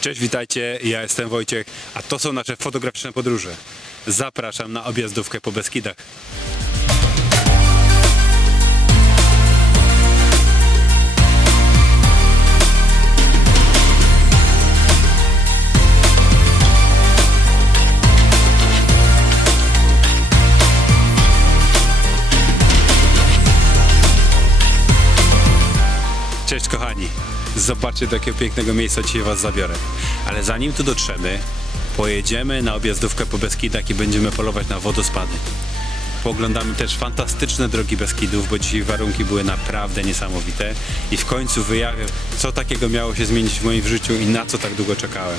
Cześć, witajcie, ja jestem Wojciech, a to są nasze fotograficzne podróże. Zapraszam na objazdówkę po Beskidach. Cześć kochani, zobaczcie do jakiego pięknego miejsca dzisiaj was zabiorę. Ale zanim tu dotrzemy, pojedziemy na objazdówkę po Beskidach i będziemy polować na wodospady. Poglądamy też fantastyczne drogi Beskidów, bo dzisiaj warunki były naprawdę niesamowite i w końcu wyjawię, co takiego miało się zmienić w moim życiu i na co tak długo czekałem.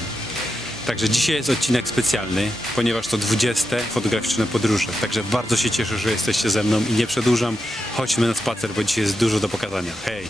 Także dzisiaj jest odcinek specjalny, ponieważ to 20 fotograficzne podróże. Także bardzo się cieszę, że jesteście ze mną i nie przedłużam. Chodźmy na spacer, bo dzisiaj jest dużo do pokazania. Hej!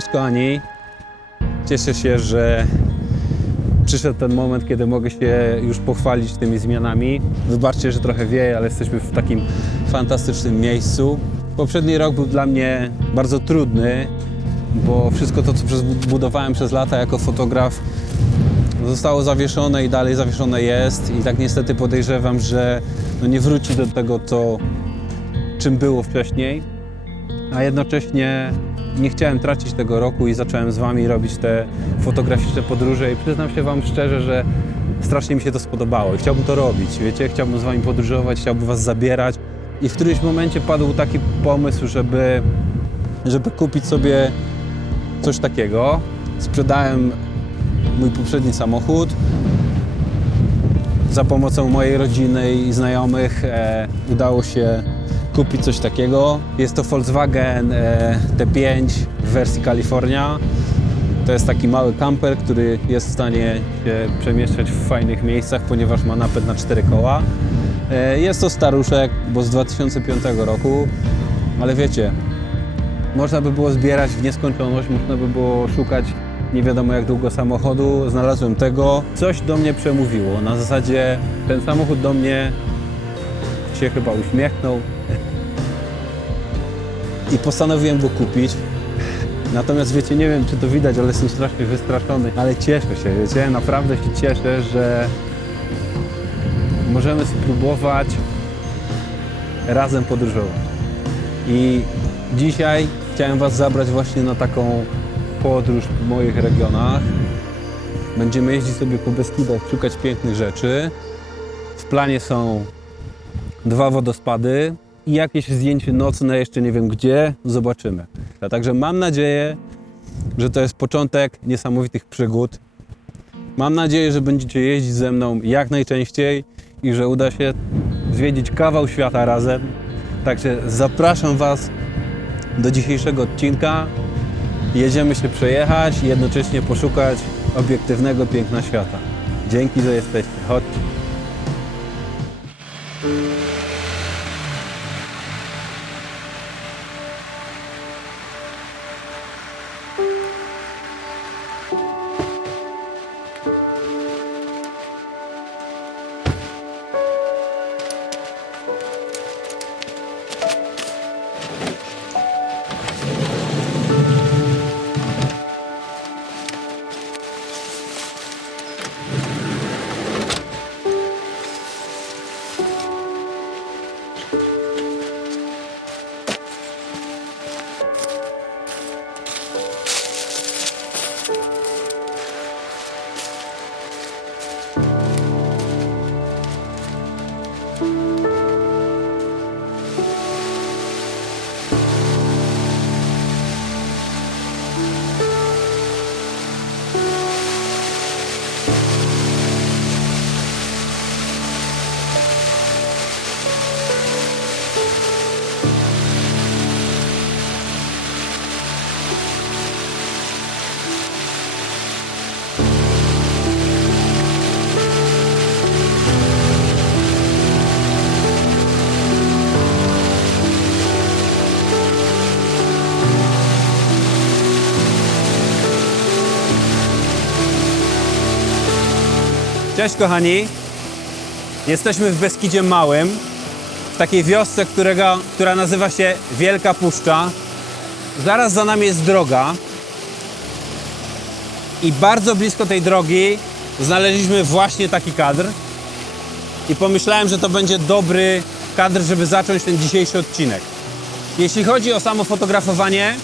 Cześć kochani. Cieszę się, że przyszedł ten moment, kiedy mogę się już pochwalić tymi zmianami. Wybaczcie, że trochę wieje, ale jesteśmy w takim fantastycznym miejscu. Poprzedni rok był dla mnie bardzo trudny, bo wszystko to, co budowałem przez lata jako fotograf, zostało zawieszone i dalej zawieszone jest. I tak niestety podejrzewam, że no nie wróci do tego, co, czym było wcześniej a jednocześnie nie chciałem tracić tego roku i zacząłem z Wami robić te fotograficzne podróże i przyznam się Wam szczerze, że strasznie mi się to spodobało i chciałbym to robić, wiecie, chciałbym z Wami podróżować, chciałbym Was zabierać. I w którymś momencie padł taki pomysł, żeby, żeby kupić sobie coś takiego. Sprzedałem mój poprzedni samochód, za pomocą mojej rodziny i znajomych. E, udało się kupić coś takiego. Jest to Volkswagen e, T5 w wersji California. To jest taki mały kamper, który jest w stanie się przemieszczać w fajnych miejscach, ponieważ ma napęd na cztery koła. E, jest to staruszek, bo z 2005 roku, ale wiecie, można by było zbierać w nieskończoność, można by było szukać nie wiadomo jak długo samochodu. Znalazłem tego. Coś do mnie przemówiło. Na zasadzie ten samochód do mnie się chyba uśmiechnął i postanowiłem go kupić. Natomiast wiecie, nie wiem czy to widać, ale jestem strasznie wystraszony, ale cieszę się, wiecie, naprawdę się cieszę, że możemy spróbować razem podróżować. I dzisiaj chciałem Was zabrać właśnie na taką podróż w moich regionach. Będziemy jeździć sobie po Beskidach, szukać pięknych rzeczy. W planie są dwa wodospady i jakieś zdjęcie nocne, jeszcze nie wiem gdzie, zobaczymy. Także mam nadzieję, że to jest początek niesamowitych przygód. Mam nadzieję, że będziecie jeździć ze mną jak najczęściej i że uda się zwiedzić kawał świata razem. Także zapraszam Was do dzisiejszego odcinka. Jedziemy się przejechać i jednocześnie poszukać obiektywnego piękna świata. Dzięki, że jesteście. Chodźcie. Cześć kochani. Jesteśmy w Beskidzie Małym, w takiej wiosce, którego, która nazywa się Wielka Puszcza. Zaraz za nami jest droga. I bardzo blisko tej drogi znaleźliśmy właśnie taki kadr. I pomyślałem, że to będzie dobry kadr, żeby zacząć ten dzisiejszy odcinek. Jeśli chodzi o samo fotografowanie,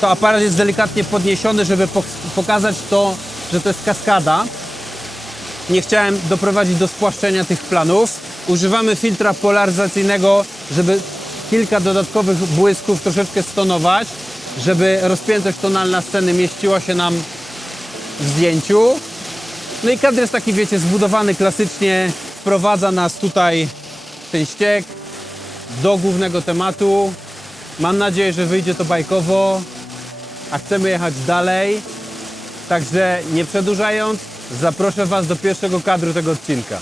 to aparat jest delikatnie podniesiony, żeby pok- pokazać to, że to jest kaskada. Nie chciałem doprowadzić do spłaszczenia tych planów. Używamy filtra polaryzacyjnego, żeby kilka dodatkowych błysków troszeczkę stonować, żeby rozpiętość tonalna sceny mieściła się nam w zdjęciu. No i kadr jest taki, wiecie, zbudowany klasycznie, wprowadza nas tutaj ten ściek do głównego tematu. Mam nadzieję, że wyjdzie to bajkowo, a chcemy jechać dalej. Także nie przedłużając, zaproszę Was do pierwszego kadru tego odcinka.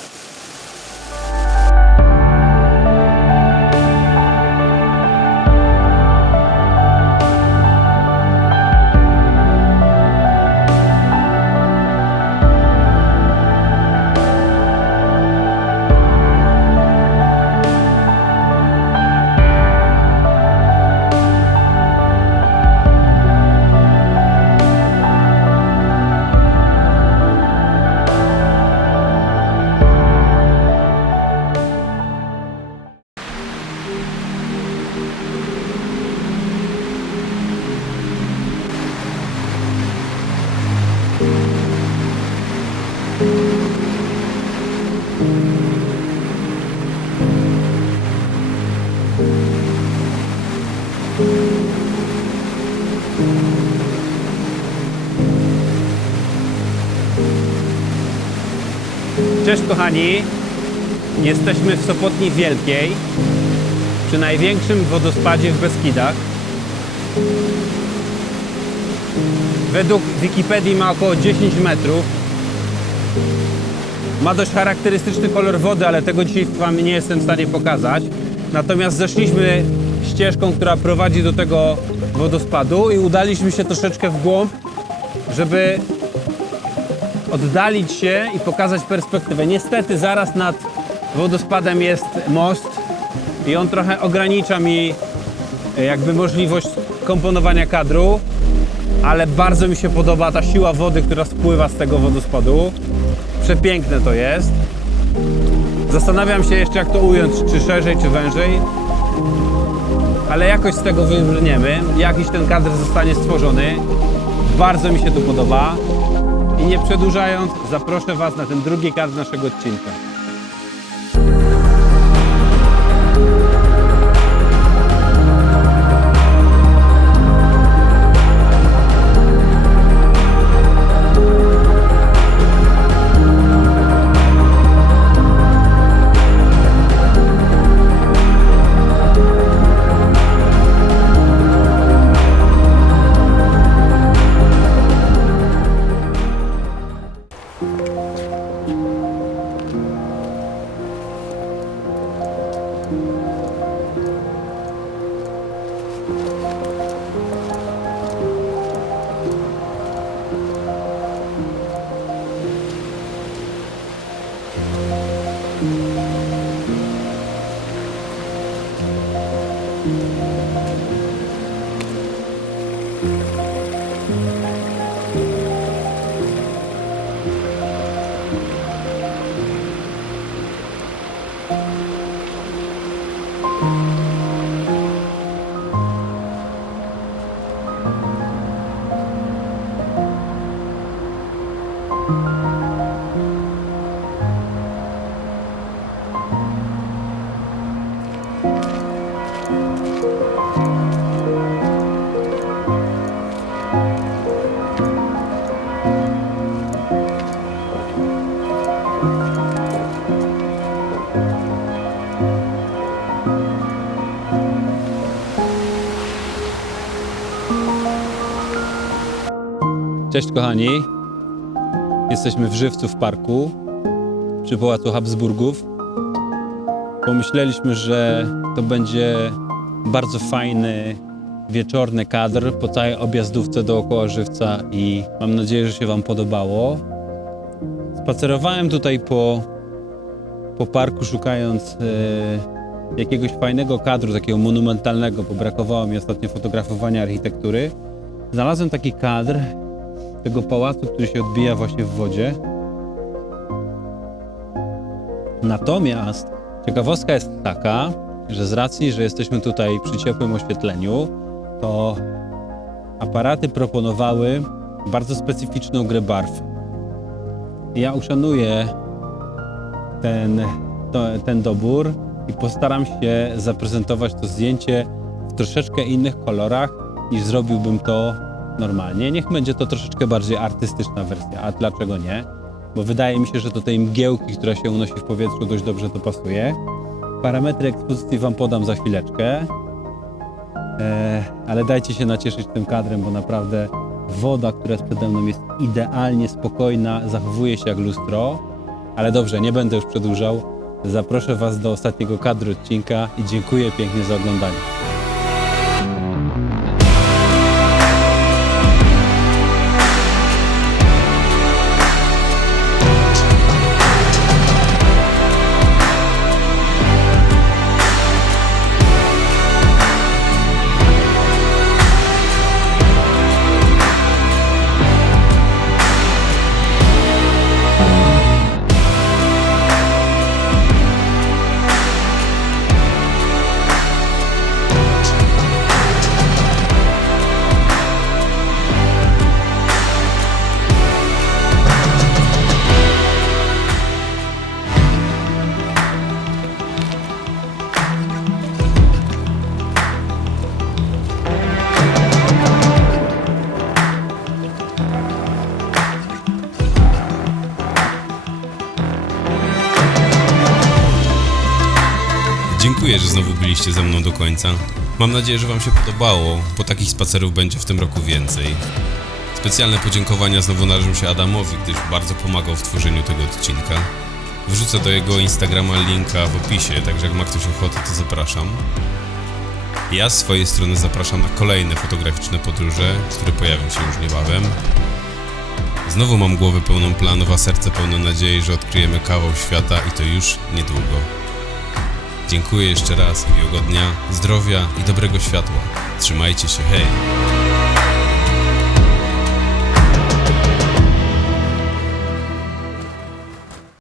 Cześć kochani, jesteśmy w Sopotni Wielkiej, przy największym wodospadzie w Beskidach. Według Wikipedii ma około 10 metrów. Ma dość charakterystyczny kolor wody, ale tego dzisiaj Wam nie jestem w stanie pokazać. Natomiast zeszliśmy ścieżką, która prowadzi do tego wodospadu i udaliśmy się troszeczkę w głąb, żeby oddalić się i pokazać perspektywę. Niestety zaraz nad wodospadem jest most i on trochę ogranicza mi e, jakby możliwość komponowania kadru, ale bardzo mi się podoba ta siła wody, która spływa z tego wodospadu. Przepiękne to jest. Zastanawiam się jeszcze jak to ująć, czy szerzej, czy wężej. Ale jakoś z tego wybrniemy. Jakiś ten kadr zostanie stworzony. Bardzo mi się to podoba. I nie przedłużając, zaproszę Was na ten drugi kadr naszego odcinka. Cześć kochani. Jesteśmy w Żywcu w parku przy Pałacu Habsburgów. Pomyśleliśmy, że to będzie bardzo fajny wieczorny kadr po całej objazdówce dookoła Żywca i mam nadzieję, że się Wam podobało. Spacerowałem tutaj po, po parku, szukając e, jakiegoś fajnego kadru, takiego monumentalnego, bo brakowało mi ostatnio fotografowania architektury. Znalazłem taki kadr tego pałacu, który się odbija właśnie w wodzie. Natomiast ciekawostka jest taka, że z racji, że jesteśmy tutaj przy ciepłym oświetleniu, to aparaty proponowały bardzo specyficzną grę barw. Ja uszanuję ten, to, ten dobór i postaram się zaprezentować to zdjęcie w troszeczkę innych kolorach niż zrobiłbym to normalnie. Niech będzie to troszeczkę bardziej artystyczna wersja, a dlaczego nie? Bo wydaje mi się, że do tej mgiełki, która się unosi w powietrzu, dość dobrze to pasuje. Parametry ekspozycji Wam podam za chwileczkę. E, ale dajcie się nacieszyć tym kadrem, bo naprawdę woda, która jest przede mną jest idealnie spokojna, zachowuje się jak lustro. Ale dobrze, nie będę już przedłużał. Zaproszę Was do ostatniego kadru odcinka i dziękuję pięknie za oglądanie. Dziękuję, że znowu byliście ze mną do końca. Mam nadzieję, że Wam się podobało, bo takich spacerów będzie w tym roku więcej. Specjalne podziękowania znowu należą się Adamowi, gdyż bardzo pomagał w tworzeniu tego odcinka. Wrzucę do jego Instagrama linka w opisie, także jak ma ktoś ochotę, to zapraszam. Ja z swojej strony zapraszam na kolejne fotograficzne podróże, które pojawią się już niebawem. Znowu mam głowę pełną planów, a serce pełne nadziei, że odkryjemy kawał świata i to już niedługo. Dziękuję jeszcze raz, miłego dnia, zdrowia i dobrego światła. Trzymajcie się, hej!